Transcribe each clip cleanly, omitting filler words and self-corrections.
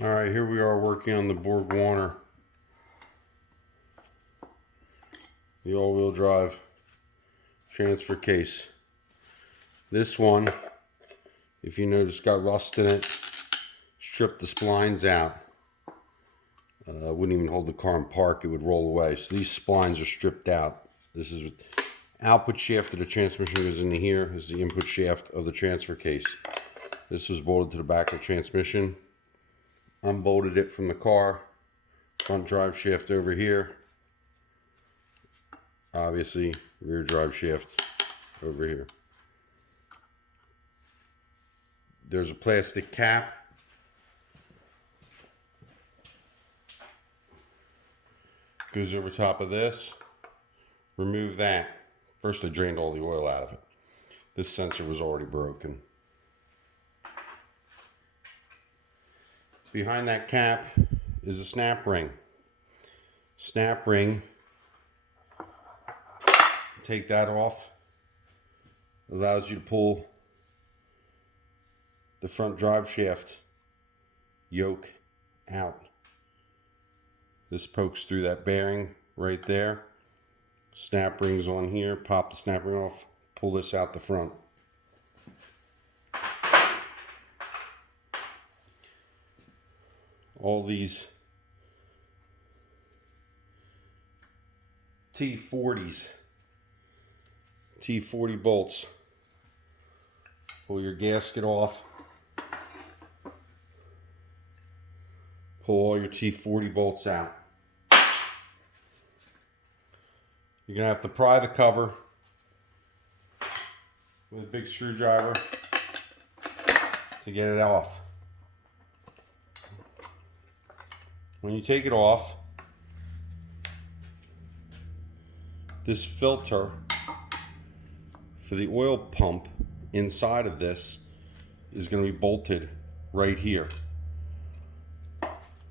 Alright, here we are working on the Borg Warner, the all-wheel drive transfer case. This one, if you notice, got rust in it. Stripped the splines out. Wouldn't even hold the car in park, it would roll away. So these splines are stripped out. This is output shaft of the transmission goes into here. This is the input shaft of the transfer case. This was bolted to the back of the transmission. Unbolted it from the car. Front drive shaft over here. Obviously, rear drive shaft over here. There's a plastic cap. Goes over top of this. Remove that. First I drained all the oil out of it. This sensor was already broken. Behind that cap is a snap ring. Snap ring, take that off. Allows you to pull the front drive shaft yoke out. This pokes through that bearing right there. Snap rings on here. Pop the snap ring off. Pull this out the front. All these T40s, T40 bolts. Pull your gasket off. Pull all your T40 bolts out. You're going to have to pry the cover with a big screwdriver to get it off. When you take it off, this filter for the oil pump inside of this is going to be bolted right here.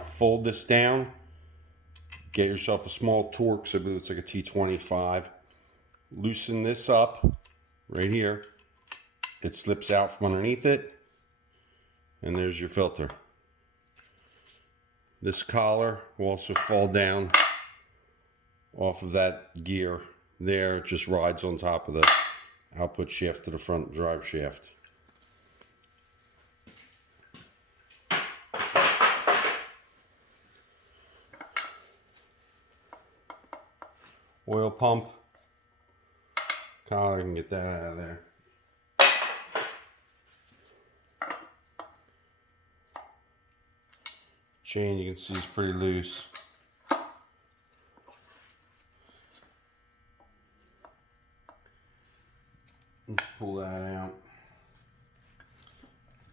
Fold this down. Get yourself a small Torx. I believe it's like a T25. Loosen this up right here. It slips out from underneath it. And there's your filter. This collar will also fall down off of that gear there. It just rides on top of the output shaft to the front drive shaft. Oil pump. Collar, I can get that out of there. Chain, you can see, is pretty loose. Let's pull that out.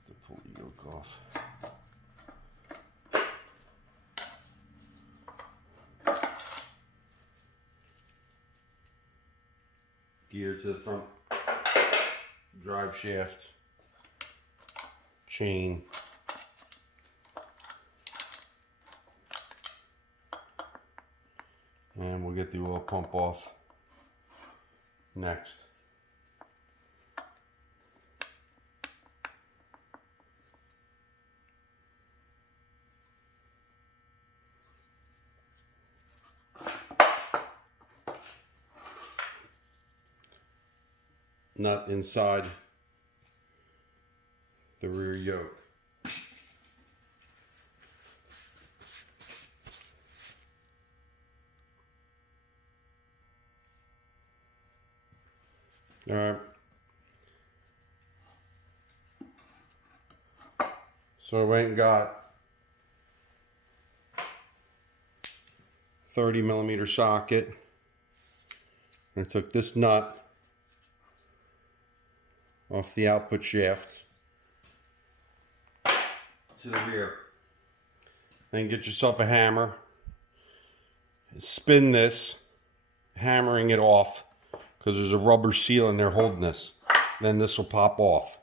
To pull the yoke off. Gear to the front drive shaft. Chain. And we'll get the oil pump off next. Nut inside the rear yoke. All right. So I went and got 30mm socket. I took this nut off the output shaft to the rear. Then get yourself a hammer. Spin this, hammering it off, because there's a rubber seal in there holding this. Then this will pop off.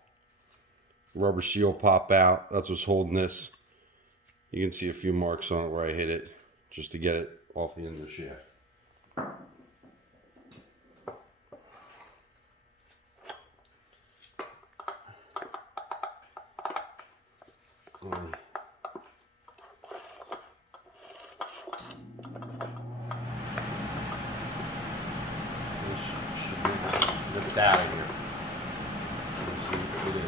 The rubber seal will pop out. That's what's holding this. You can see a few marks on it where I hit it, just to get it off the end of the shaft. ripped out of here. Let's see what it is.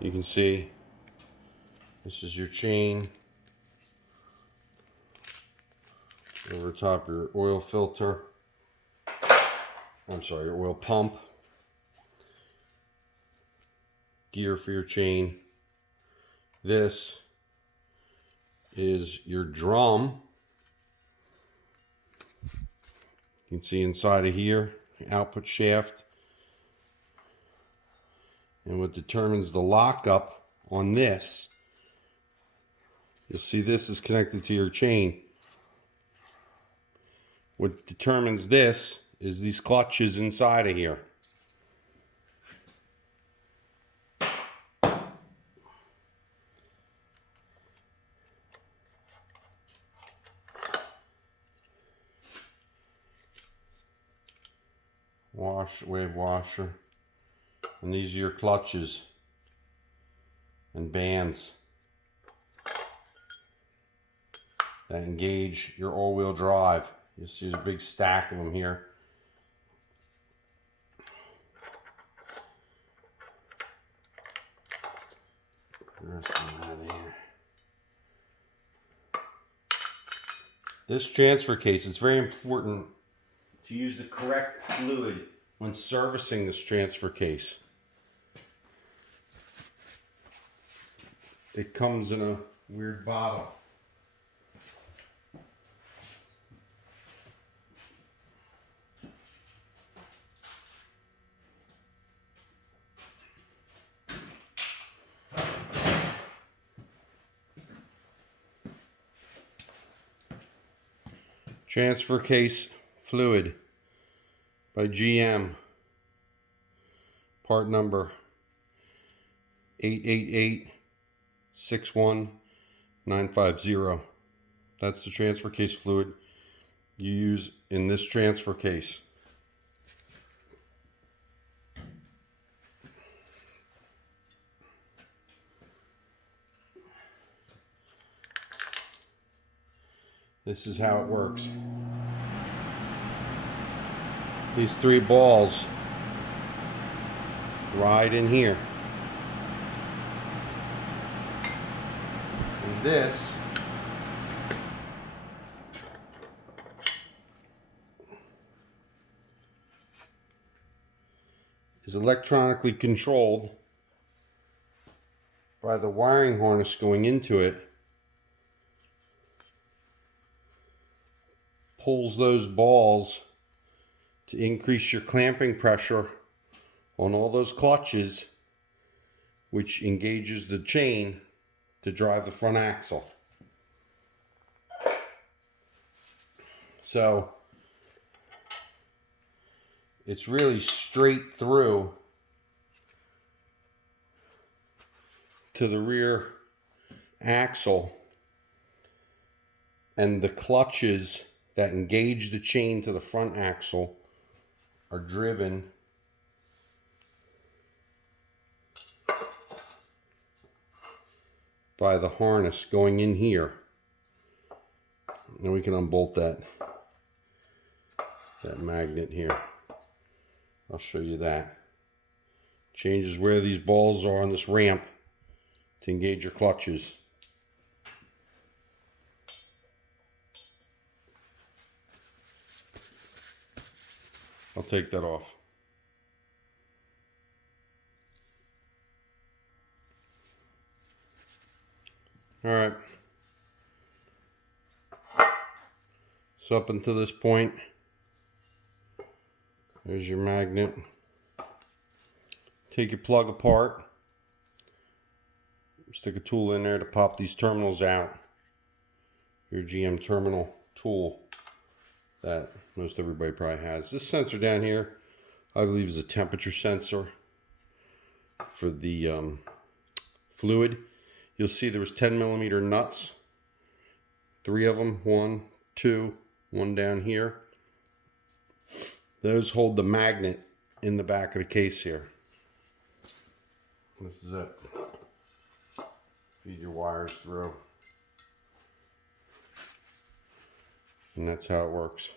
You can see this is your chain over top of your oil filter. I'm sorry, your oil pump. Gear for your chain. This is your drum. You can see inside of here, output shaft. And what determines the lockup on this, you'll see this is connected to your chain. What determines this is these clutches inside of here. Wave washer. And these are your clutches and bands that engage your all-wheel drive. You see there's a big stack of them here. The rest of them out of here. This transfer case, it's very important to use the correct fluid when servicing this transfer case. It comes in a weird bottle. Transfer case fluid by GM. Part number 888-61950. That's the transfer case fluid you use in this transfer case. This is how it works. These three balls ride in here. And this is electronically controlled by the wiring harness going into it. Pulls those balls to increase your clamping pressure on all those clutches, which engages the chain to drive the front axle. So it's really straight through to the rear axle, and the clutches that engage the chain to the front axle are driven by the harness going in here. And we can unbolt that magnet here. I'll show you that. Changes where these balls are on this ramp to engage your clutches. I'll take that off. All right. So up until this point, there's your magnet. Take your plug apart. Stick a tool in there to pop these terminals out. Your GM terminal tool that most everybody probably has. This sensor down here, I believe, is a temperature sensor for the fluid. You'll see there was 10mm nuts, 3 of them, 1, 2, 1 down here. Those hold the magnet in the back of the case here. This is it. feed your wires through. And that's how it works.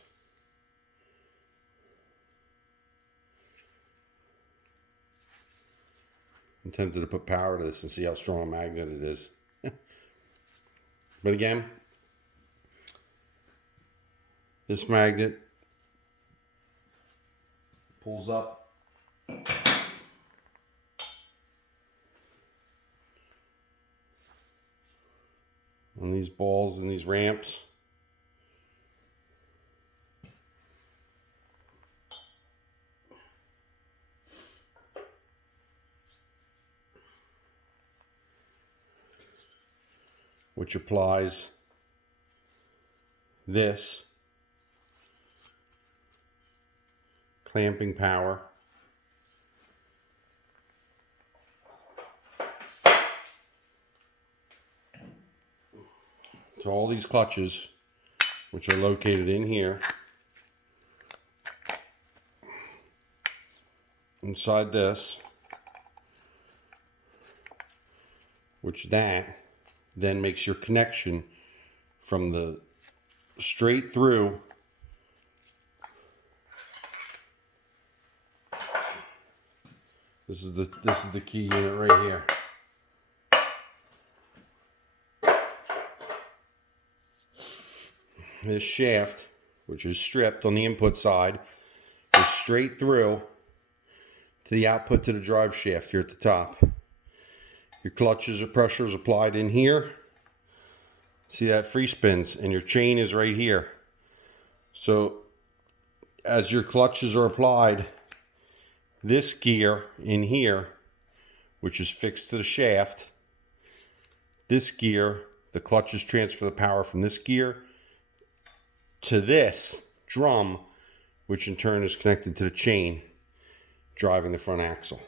I'm tempted to put power to this and see how strong a magnet it is. But again, this magnet pulls up. On these balls and these ramps. Which applies this clamping power to all these clutches, which are located in here, inside this, which that then makes your connection from the straight through this is the key unit right here. This shaft, which is stripped on the input side, is straight through to the output to the drive shaft here at the top. Your clutches or pressure is applied in here. See that free spins, and your chain is right here. So as your clutches are applied, this gear in here, which is fixed to the shaft, this gear, the clutches transfer the power from this gear to this drum, which in turn is connected to the chain driving the front axle.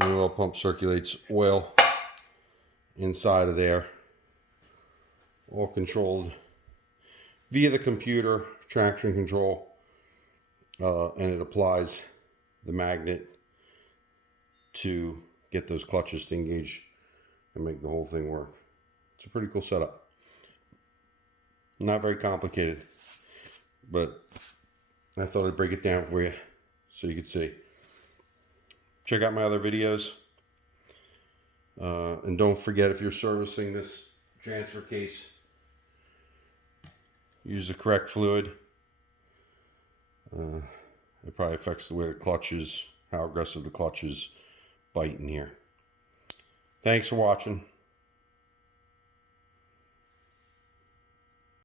And the oil pump circulates oil inside of there, all controlled via the computer, traction control, and it applies the magnet to get those clutches to engage and make the whole thing work. It's a pretty cool setup. Not very complicated, but I thought I'd break it down for you so you could see. Check out my other videos. And don't forget, if you're servicing this transfer case, use the correct fluid. It probably affects the way the clutches, how aggressive the clutches bite in here. Thanks for watching.